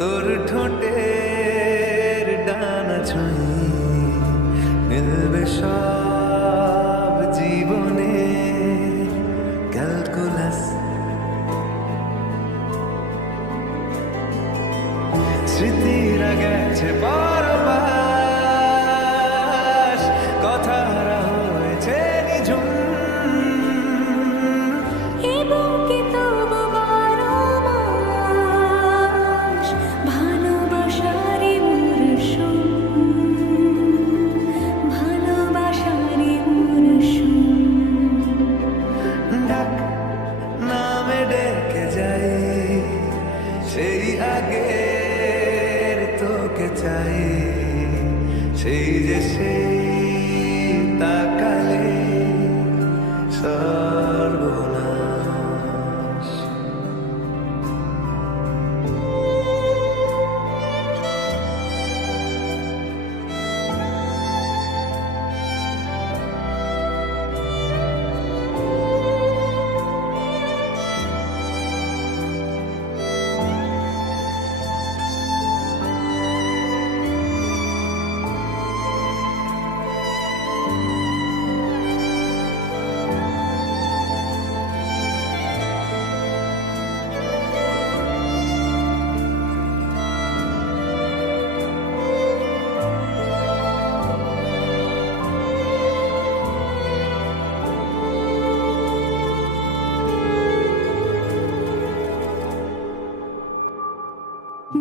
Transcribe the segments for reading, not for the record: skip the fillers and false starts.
তোর ঠোঁটের ডানা ছুঁই মিলবে সব জীবনে ক্যালকুলাস স্মৃতিরা গেছে পরবাস কথারা হয়েছে নিঝুম এবং কি তবু 12 মাস ভালোবাসারই মরশুম, ভালোবাসারই মরশুম। ডাক নামে ডেকে যাই সেই আগের তোকে চাই সেই যে সেই তাকালে সর্বনাশ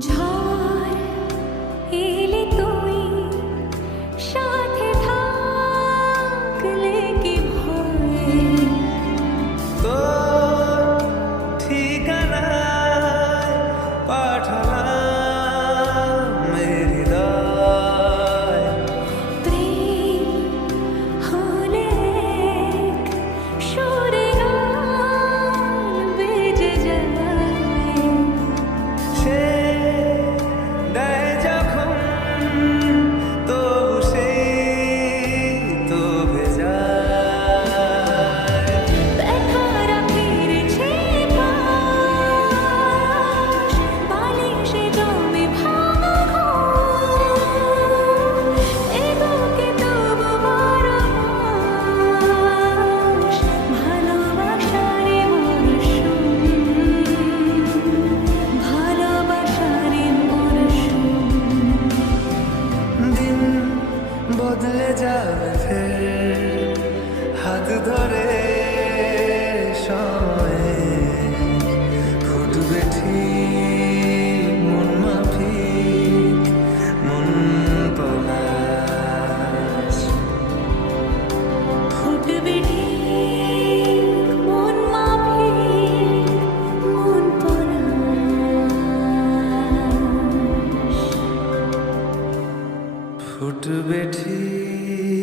ঝড় এলে তুই সাথে থাকলে কি ভয়, তোর ঠিকানায় পাঠালাম হৃদয় প্রেম হলে এক সুরে গান বেজে যায়। সে দেয় যখন তবু সেই তো ভেজায় ব্যথারা ফিরেছে পাশ, বালিশে জমে ভাঙা ঘুম। এ বুকে তবু 12 মাস ভালোবাসারই মরশুম, ভালোবাসারই মরশুম। দিন বদলে যাবে ফের হাত ধরে সময়ে ফুটবে ঠিক মন মাফিক মন পলাশ ফুটবে ঠিক মন মাফিক মন পলাশ। ফুটবে ঠিক